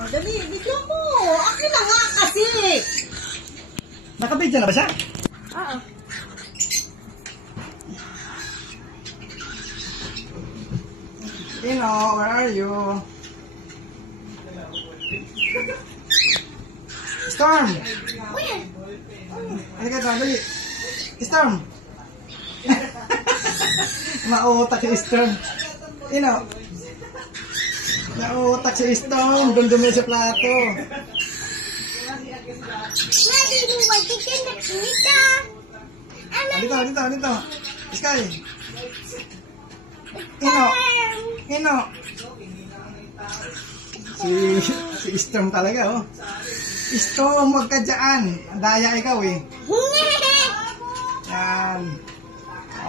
Oh, dali, video mo. Akin na nga kasi. Nakabidyo na ba siya? Oo. Ino, where are you? Storm! Halika ka, dali. Storm! Mautak si Storm. Ino. Nautak si Storm. Dundumi sa plato. Dito. Sky. Ino. Si Storm talaga, oh. Storm, huwag ka dyan. Daya ikaw, eh. Yan.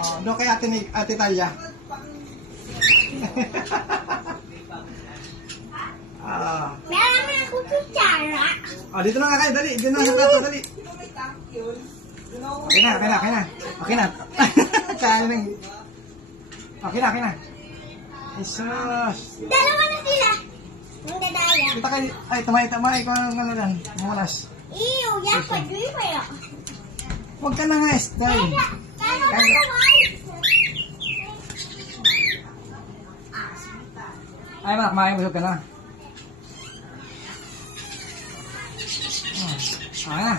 Oh, doon kay Ate Talia. Meron na ako kutsara. Oh, dito na nga kayo, dali. Dito na sa plato, dali. Okay na. Okay na. Jesus. Dalawa na sila. Yung dadaya. Kita kayo. Ay, tamay. Ikaw ang ano lang. Mamulas. Iyo, yan pa. Dui pa yun. Huwag ka na nga, style. Ay, mga kumain. Busog ka na. Okay na.